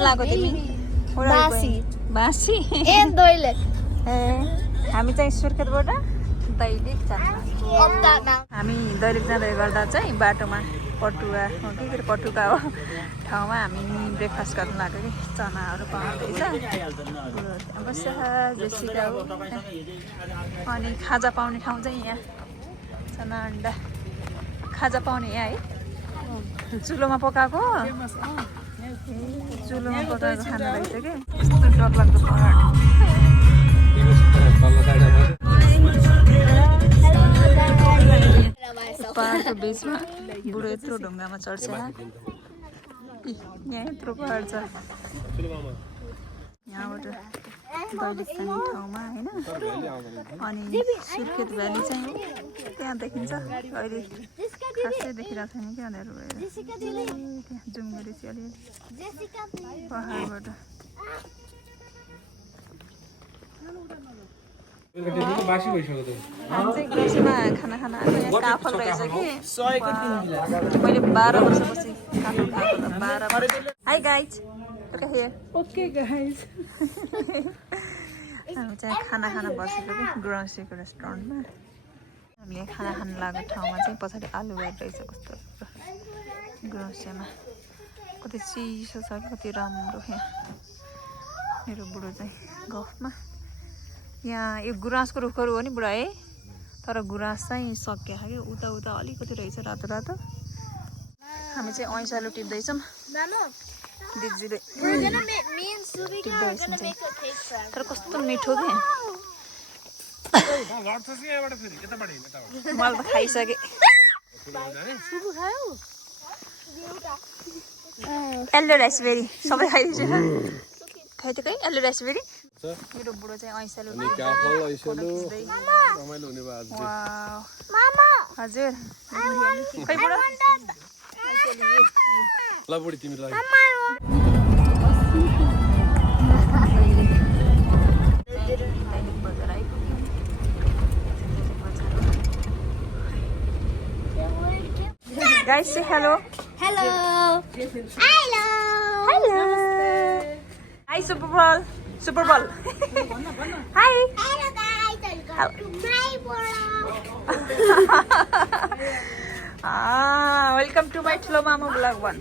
लाग्यो तिमी बासी हामी चाहिँ सुर्खेतबाट दैलेख जान्छ हामी दैलेख जाँदै गर्दा चाहिँ बाटोमा पटुवा के पटुका हो ठाउँमा हामी ब्रेकफास्ट गर्नु लाग्यो कि चनाहरू पाउँदैछ जेसिका हो अनि खाजा पाउने ठाउँ चाहिँ यहाँ चना अन्डा खाजा पाउने यहाँ है चुलोमा पकाएको चुलोमा पकाएको खाना रहेछ कि यस्तो डरलाग्दो पहाड पहाडको बिचमा बुढो यत्रो ढुङ्गामा चढ्छ यहाँ यत्रो पहाड छ यहाँबाट दैलेख जाने ठाउँमा होइन अनि सुर्खेत भ्याली चाहिँ त्यहाँ देखिन्छ अहिले खासै देखिरहेको छैन कि उनीहरू भएर त्यहाँ जुम गरेपछि अलिअलि पहाडबाट खाना काफल रहेछ कि मैले 12 वर्षपछि काफल खाएको 12 वर्ष हाई गाइज ओके गाइज हामी चाहिँ खाना बसेको कि ग्रोसरीको रेस्टुरेन्टमा हामीले खाना खानु लागेको ठाउँमा चाहिँ पछाडि आलु भेट रहेछ कस्तो ग्रोसरीमा कति चिसो छ कति राम्रो यहाँ मेरो बुढो चाहिँ गफमा यहाँ यो गुराँसको रुखहरू हो नि बुढा है तर गुराँस चाहिँ सकिया कि उता अलिकति रहेछ रातो रातो हामी चाहिँ ऐँसालो टिप्दैछौँ दिदीले तर कस्तो मिठो क्या मैले त खाइसकेँ एल्लो राइसबेरी सबै खाइदिन्छु खाइ त खै एल्लो राइसबेरी मेरो बुढो चाहिँ ऐँसालो हजुर खै बुढो ल बुढी तिमीलाई Guys, say hello. Hello. Hello. Hello. Hi, Super Bowl. Super Bowl. Hi. Hello guys, welcome to my vlog. Welcome to my ठुलो मामु ब्लग 1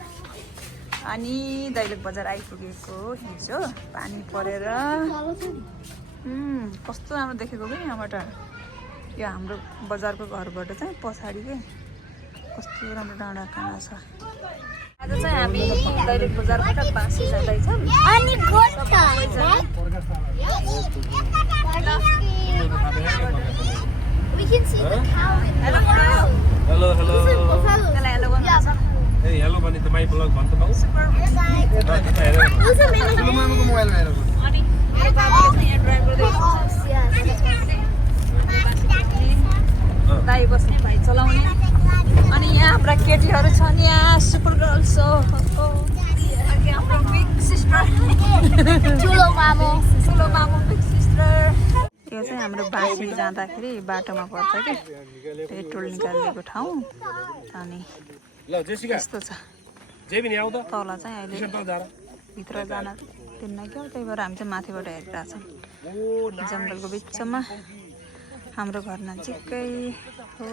अनि दैलेख बजार आइपुगेको हिजो पानी परेर कस्तो राम्रो देखेको कि यहाँबाट यो हाम्रो बजारको घरबाट चाहिँ पछाडि के कस्तो राम्रो डाँडा काँडा छ आज चाहिँ हामी दैलेख बजारबाट बासी जाँदैछौँ अनि we can see the cow in the Hello. Hello, Hey, hello bani to my vlog bhanनु त Super Hello guys. ठुलो मामुको मोबाइलमा हेर अनि मेरो बाबुले यहाँ ड्राइभ गर्दै दाइ बस्ने भाइ चलाउने अनि यहाँ हाम्रा केटीहरू छन् यहाँ सुपर गर्ल्स हो अनि हाम्रो बिग सिस्टर ठुलो मामु बिग सिस्टर यो चाहिँ हाम्रो बासी जाँदाखेरि बाटोमा पर्छ कि पेट्रोल निकालिदिएको ठाउँ अनि ल जेसिका यस्तो छ जेबिनी आउ त तल चाहिँ अहिले भित्र जान दिन्न क्या त्यही भएर हामी चाहिँ माथिबाट हेरिरहेछौँ जङ्गलको बिचमा हाम्रो घर नजिकै हो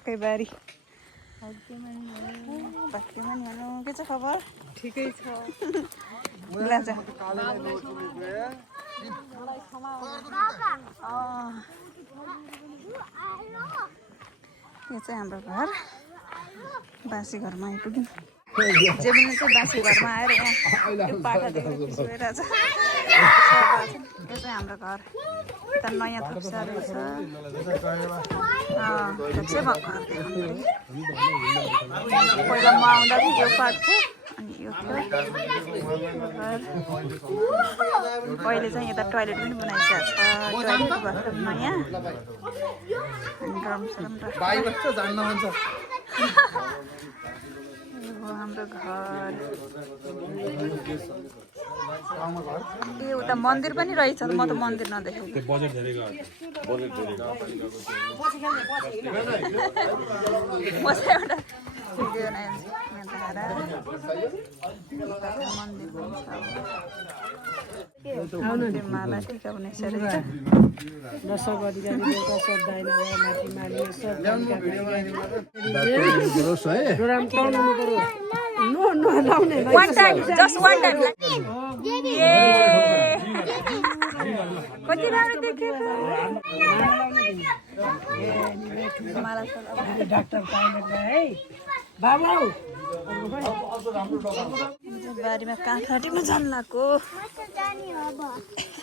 मकै बारी के छ खबर ठिकै छ यो चाहिँ हाम्रो घर बासी घरमा आइपुग्यौँ जेबिन चाहिँ बासी घरमा आएर यहाँ पाठादेखि गइरहेछ यो चाहिँ हाम्रो घर यता नयाँ थुक्साहरू छ पहिला म आउँदा चाहिँ यो पार्ट थियो अनि यो थियो पहिले चाहिँ यता टोइलेट पनि बनाइसकेको छ टोइलेट बाथरुम नयाँ अनि ड्रम सरम हाम्रो घर ए उता मन्दिर पनि रहेछ म त मन्दिर नदेखेको बजेट धेरै गयो मन्दिर माला टिका बनाइसकेको One time, just one time. कति राम्रो देखेको बारीमा काँक्रा टिप्न जानु लाग्यो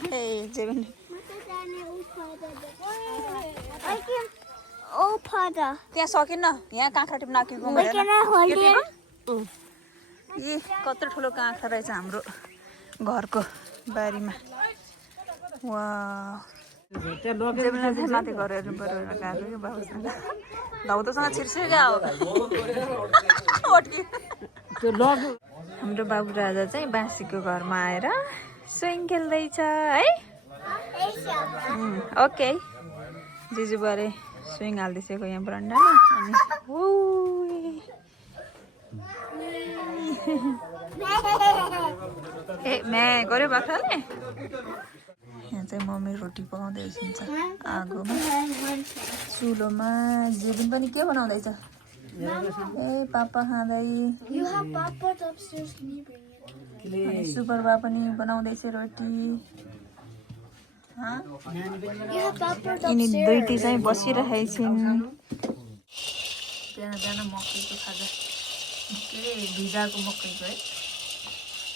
ए जे पनि त्यहाँ सकिन्न यहाँ काँक्रा टिप्न आएको ए कत्रो ठुलो काँक्रा रहेछ हाम्रो घरको बारीमा वा माथि घर हेर्नु पर्यो गएको कि बाबुसँग धाउतोसँग छिर्छिर गयो हाम्रो बाबु राजा चाहिँ बाँसीको घरमा आएर स्विङ खेल्दैछ है ओके जिजु बारे स्विङ हालिदिइसकेको यहाँ बरन्डामा अनि ए म्या गऱ्यो बाख्राले यहाँ चाहिँ मम्मी रोटी पकाउँदै हुन्छ आगोमा चुलोमा जेबिन पनि के बनाउँदैछ ए पापा खाँदै सुपर बा पनि बनाउँदैछ रोटी यिनी दुईटी चाहिँ बसिरहेको छिन् बिहान बिहान मकैको खाजा के अरे भिजाको मकैको है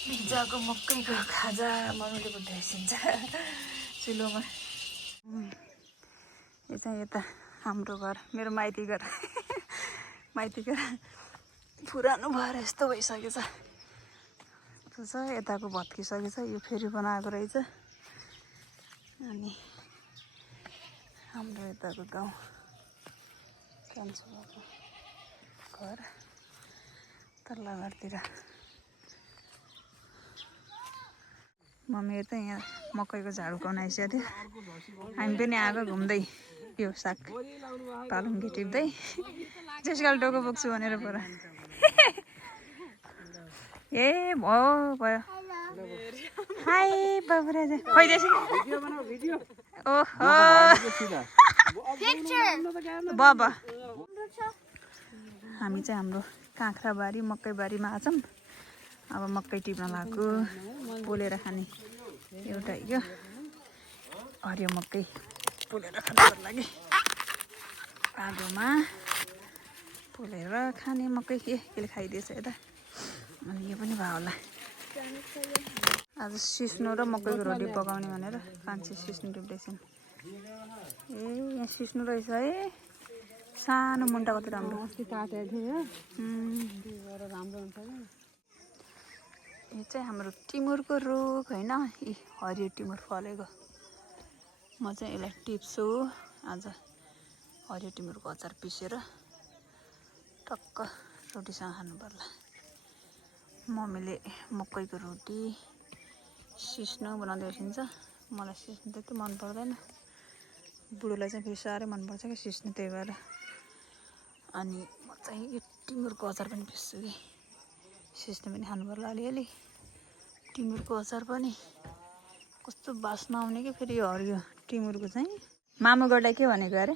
भिजाको मकैको खाजा मम्मीले बनाइदिन्छ चुलोमा यो चाहिँ यता हाम्रो घर मेरो माइती घर पुरानो भएर यस्तो भइसकेछ यताको भत्किसकेछ यो फेरि बनाएको रहेछ अनि हाम्रो यताको गाउँ कान्छोको घर तल्ला घरतिर मम्मीहरू त यहाँ मकैको झाडु बनाइसकेको थियो हामी पनि आएको घुम्दै यो साग पालुङ्गे टिप्दै जेसकाल टोको बोक्छु भनेर पर ए भयो हाई बाबु राजा खोइदिएछ ओहो बाबा हामी चाहिँ हाम्रो काँक्रा बारी मकै बारीमा आछौँ अब मकै टिप्न लाग्यो पोलेर खाने एउटा यो हरियो मकै पोलेर खानुको लागि आगोमा पोलेर खाने मकै केले खाइदिएछ यता अनि यो पनि भयो होला आज सिस्नो र मकैको रोटी पकाउने भनेर कान्छी सिस्नो टिप्दैछन् ए यहाँ सिस्नो रहेछ है सानो मुन्टा कति राम्रो यो चाहिँ हाम्रो टिमुरको रुख होइन यी हरियो टिमुर फलेको म चाहिँ यसलाई टिप्छु आज हरियो टिमुरको अचार पिसेर टक्क रोटीसँग खानु पर्ला मम्मीले मकैको रोटी सिस्नो बनाउँदै बसिन्छ मलाई सिस्नो त्यति मन पर्दैन बुढोलाई चाहिँ फेरि साह्रै मनपर्छ कि सिस्नो त्यही भएर अनि म चाहिँ यो टिमुरको अचार पनि पिस्छु कि सिस्नो पनि खानु पर्ला अलिअलि टिमुरको अचार पनि कस्तो बास्ना आउने कि फेरि यो हरियो टिमुरको चाहिँ मामु गोठलाई के भनेको अरे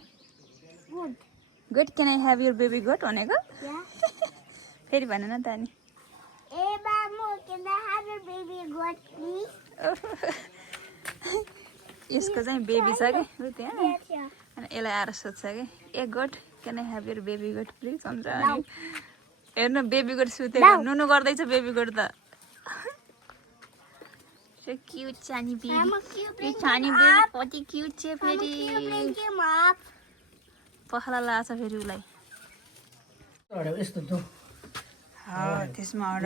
good can I have your baby goat भनेको फेरि भन न त अनि यसको चाहिँ बेबी छ कि उ त्यहाँ अनि यसलाई आएर सोध्छ कि a goat can I have your baby goat please भन्छ अनि हेर्नु बेबी गोट सुतेको नुनु गर्दैछ बेबी गोट त So cute, Sunny baby. Mama, cute यो blanket Sunny baby up. कति क्युट छ Mama, फेरि cute blanket up. पखाला लाग्छ फेरि उसलाई यस्तो दो त्यसमा ल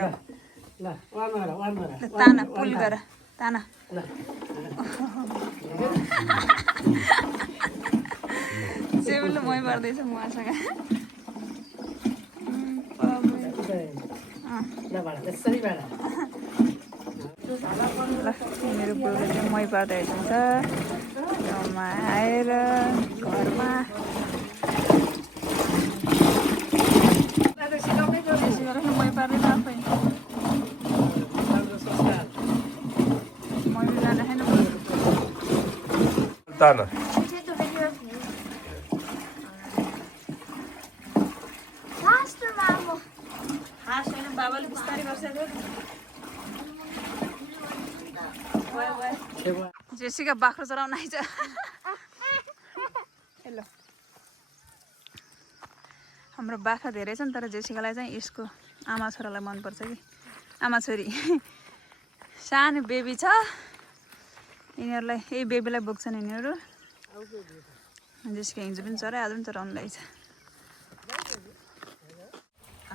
वान ताना पुल गर ताना ल जेबुले मै पर्दैछ मसँग ल बाडा त्यसरी बाडा ल मेरो बुढोले चाहिँ मै पर्दैछ गाउँमा आएर घरमा मै पर्दैन आफै मै जान छैन Tana. Faster, Mama. हाँस होइन बाबाले बिस्तारै गर्छ जेसिका बाख्रो चराउन आइज हेलो हाम्रो बाख्रा धेरै छ नि तर जेसिकालाई चाहिँ यसको आमा छोरालाई मनपर्छ कि आमा छोरी सानो बेबी छ यिनीहरूलाई यही बेबीलाई बोक्छन् यिनीहरू जेसिका हिजो पनि चरायो आज पनि चराउनु लागेछ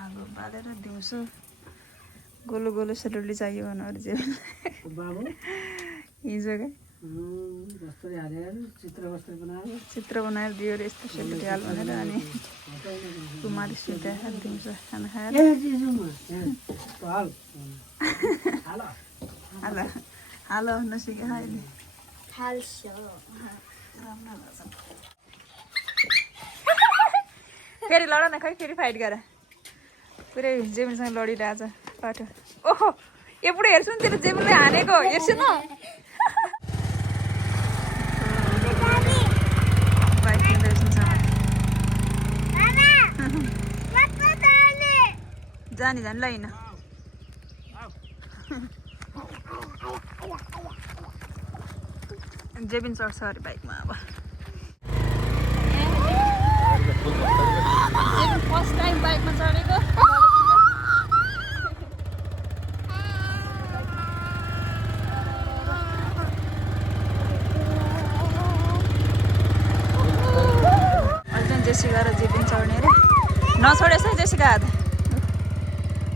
आगो बालेर दिउँसो गोलो गोलो सेलरोटी चाहियो भनेर जे बाबु हिजो क्या कस्तरी हालेर चित्र बनाएर दियो अरे यस्तो सेलरोटी हाल भनेर अनि कुमारी सुत्या दिउँसो खाना खाएर हाल हाल भन्न सिकेँ अहिले फेरि लड न खै फेरि फाइट गर पुरै जेबुलसँग लडिरहेछ पाटो ओहो एपुरो हेर्छु नि तेरो जेबुलले हानेको हेर्छु न बाइक जानी जानी ल हिँड जेबिन चढ्छ अरे बाइकमा अब फर्स्ट टाइम बाइकमा चढेको अहिले चाहिँ जेसिका र जेबिन चढ्ने अरे नछोडेछ है जेसिका हात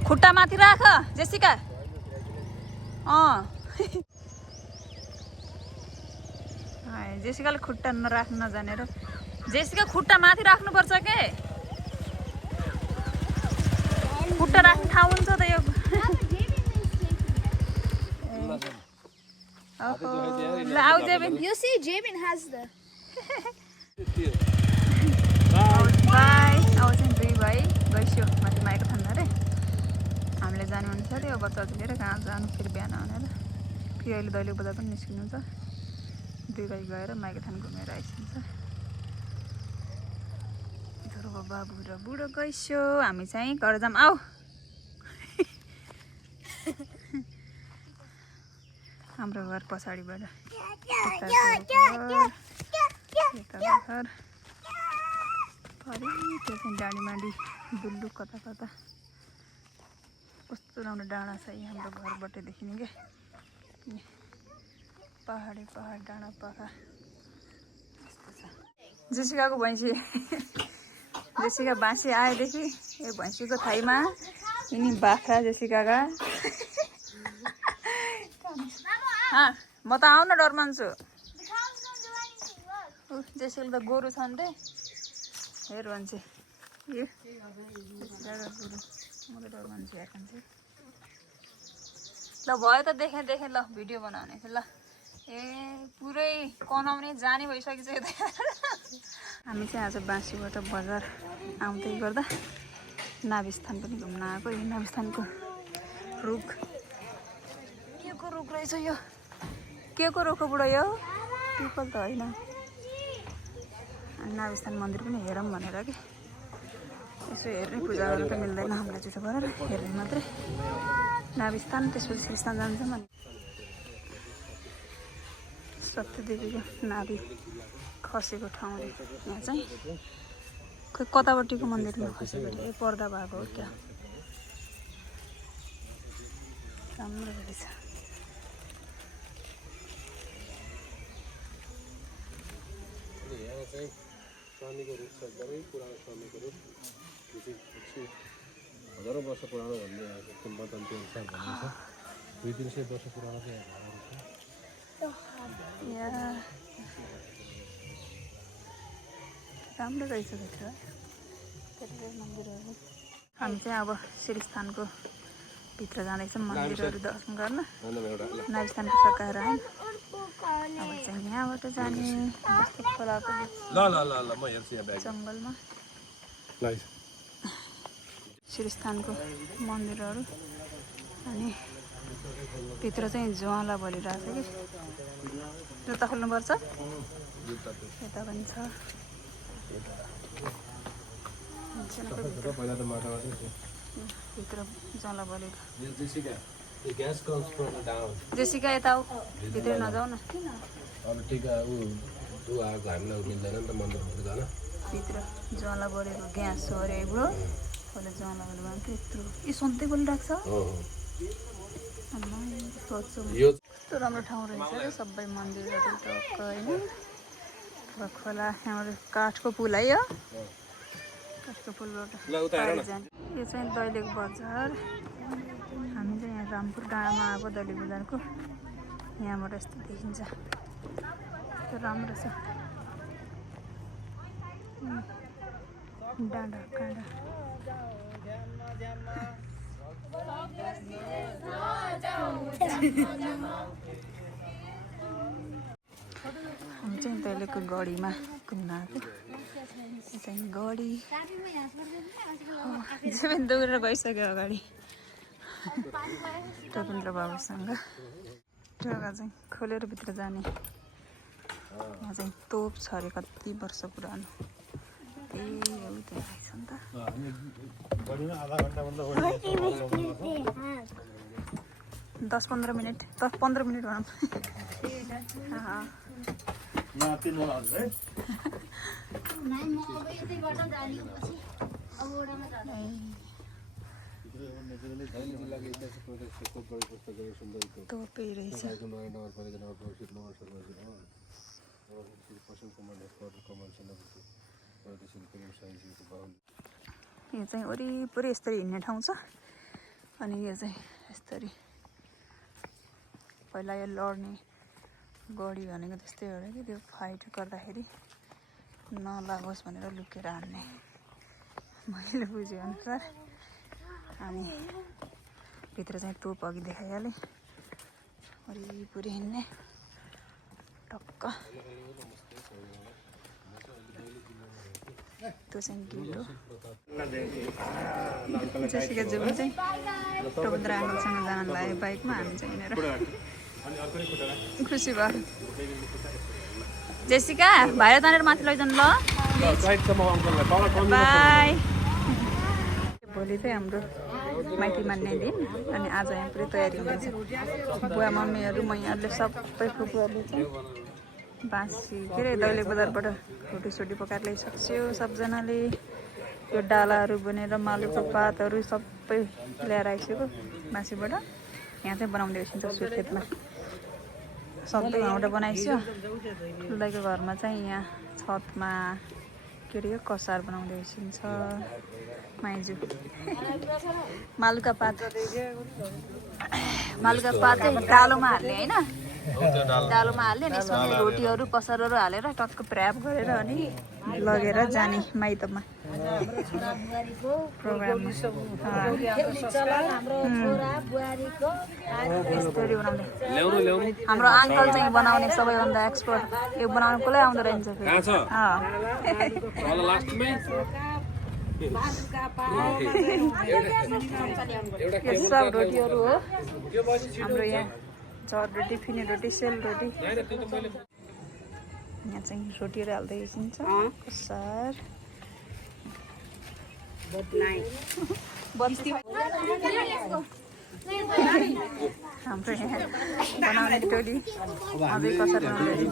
खुट्टा माथि राख जेसिका जेसिकाले खुट्टा नराख्नु नजानेर जेसिका खुट्टा माथि राख्नुपर्छ के खुट्टा राख्ने ठाउँ हुन्छ त यो ल आउ जेबिन You see, Jabin has the. By अब चाहिँ दुई भाइ गइस्यो माथि माइक थान्दा अरे हामीले जानु मन छ अरे अब बच्चा लिएर कहाँ जानु फेरि बिहान भनेर फेरि अहिले दैलेख बजार पनि निस्किनु छ दुई भाइ गएर माइकेथान घुमेर आइसक्छ धुर्व बाबु र बुढो गइस्यो हामी चाहिँ घर जाऊँ आऊ हाम्रो घर पछाडिबाट घर त्यो चाहिँ डाँडी माडी दुल्लु कता कता कस्तो राम्रो डाँडा छ यी हाम्रो घरबाट देखिने क्या पहाडे पहाड डाँडा पाखा यस्तो छ जेसिकाको भैँसी जेसिका बाँसी आएदेखि यो भैँसीको थाइमा यिनी बाख्रा जेसिकाका म त आउन डर मान्छु जेसिकाले त गोरु छन् रे हेर भन्छ यो गोरु म त डर मान्छु हेर्नु चाहिँ ल भयो त देखेँ ल भिडियो बनाउने थियो ल ए पुरै कनाउने जाने भइसकेको छ हामी चाहिँ आज बाँसीबाट बजार आउँदै गर्दा नाभिस्थान पनि घुम्न आएको यो नाभिस्थानको रुख के को रुख रहेछ यो के को रुख बुढो यो पिपल त होइन अनि नाभिस्थान मन्दिर पनि हेरौँ भनेर कि यसो हेर्ने पूजा गर्नु त मिल्दैन हामीलाई चाहिँ गरेर हेर्ने मात्रै नाभिस्थान त्यसपछि श्रीस्थान जान्छ भने सत्यदेवीको नाभि खसेको ठाउँ अरे यहाँ चाहिँ खोइ कतापट्टिको मन्दिरमा खसेको अरे पर्दा भएको हो क्या राम्रो रहेछ यहाँ चाहिँ स्वामीको रुख छ, एकदमै पुरानो स्वामीको रुख। यो चाहिँ हजारौँ वर्ष पुरानो भन्ने किंवदन्ती अनुसार भनिन्छ। 200-300 वर्ष पुरानो चाहिँ यहाँ घरहरू छ। राम्रो रहेछ भित्र मन्दिरहरू। हामी चाहिँ अब श्रीस्थानको भित्र जाँदैछौँ मन्दिरहरू दर्शन गर्न। नाभिस्थानको सकाएर अब चाहिँ यहाँबाट जाने जस्तो खोलाको ल म हेर्छु यहाँ ब्याग। जङ्गलमा श्रीस्थानको मन्दिरहरू अनि भित्र चाहिँ ज्वाला बलिरहेछ कि जुत्ता खोल्नुपर्छ यता पनि छ पहिला त माटाबाटै थियो। भित्र ज्वाला बलेको The gas comes from down. Jessica यता आऊ भित्र नजाऊ न अब ठिक ऊ आएको हामीलाई मिल्दैन नि त मन्दिरभित्र जान। भित्र ज्वाला बलेको ग्यास हो अरे बुढो पहिला ज्वाला बलेको त्यत्रो यी सधैँ बोलिरहेको छ कस्तो राम्रो ठाउँ रहेछ र सबै मन्दिरहरू टक्क होइन खोला यहाँबाट काठको पुल है यो काठको पुलबाट जाने यो चाहिँ दैलेख बजार हामी चाहिँ यहाँ रामपुर डाँडामा आएको दैलेख बजारको यहाँबाट यस्तो देखिन्छ त्यो राम्रो छ डाँडा काँडा हामी चाहिँ दैलेखको गढीमा घुम्न आएको यो चाहिँ गढी जेबिन दौडेर गइसक्यो अगाडि टोपेन्द्र बाबुसँग जग्गा चाहिँ खोलेर भित्र जाने यहाँ चाहिँ तोप छ अरे कति वर्ष पुरानो ए एउटा रहेछ नि त 10-15 मिनट 10-15 मिनट भनौँ तोपै रहेछ यो चाहिँ वरिपरि यस्तरी हिँड्ने ठाउँ छ अनि यो चाहिँ यस्तरी पहिला यो लड्ने गढी भनेको त्यस्तै हो कि त्यो फाइट गर्दाखेरि नलागोस् भनेर लुकेर हान्ने मैले बुझेँ अनुसार अनि भित्र चाहिँ तोप अघि देखाइहालेँ वरिपरि हिँड्ने टक्क त्यो चाहिँ गेट हो जेसिका जुन चाहिँ टोपेन्द्र आङ्कलसँग जान लाग्यो बाइकमा हामी चाहिँ हिँडेर खुसी भयो जेसिका भाइर तानेर माथि लैजानु ल बाई भोलि चाहिँ हाम्रो माइती मान्ने दिन अनि आज यहाँ पुरै तयारी हुँदैछ बुवा मम्मीहरू मैयाहरूले सबै फुपूहरूले चाहिँ बाँसी के अरे दैलेख बजारबाट रोटी पकाएर ल्याइसक्यो सबजनाले यो डालाहरू बुनेर मालुको पातहरू सबै ल्याएर आइसक्यो बाँसीबाट यहाँ चाहिँ बनाउँदै छिन्छ सुर्खेतमा सबै घरबाट बनाइसक्यो दाइको घरमा चाहिँ यहाँ छतमा के अरे यो कसार बनाउँदै छिन्छ माइजू मालुका पात चाहिँ डालोमा हाल्ने होइन डालोमा हाल्ने अनि यसमा चाहिँ रोटीहरू कसारहरू हालेर टक्क प्र्याप गरेर अनि लगेर जाने माइतमा प्रोग्राममा हाम्रो अङ्कल चाहिँ बनाउने सबैभन्दा एक्सपर्ट यो बनाउनु कसलाई आउँदो रहेछ सब रोटीहरू हो हाम्रो यहाँ चट रोटी फिने रोटी सेल रोटी यहाँ चाहिँ रोटीहरू हाल्दै छिन्छ कसार हाम्रो यहाँ बनाउने टोली अझै कसार बनाउँदै